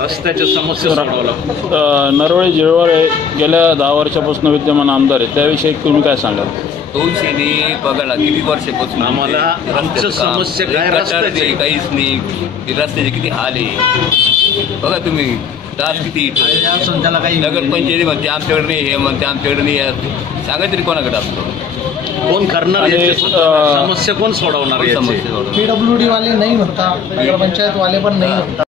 रस्त्याच्या समस्या सोडवल्या। नरवळे जिरवाळे गेल्या 10 वर्षापासून विद्यमान आमदार आहे, त्याविषयी तुम्ही काय सांगाल? 200 बघा किती वर्षापासून आम्हाला आमच्या समस्या काय रस्त्याची काहीच नाही। रस्त्याचे किती हाल आहे बघा तुम्ही। त्रास किती नगरपंचायती म्हणते आमच्याकडे नाही, हे म्हणते आमच्याकडे नाही। सांगा तरी कोणाकडे असतो? कोण करणार? समस्या कोण सोडवणार? समस्या PWD वाले नाही म्हणता, नगरपंचायत वाले पण नाही म्हणता।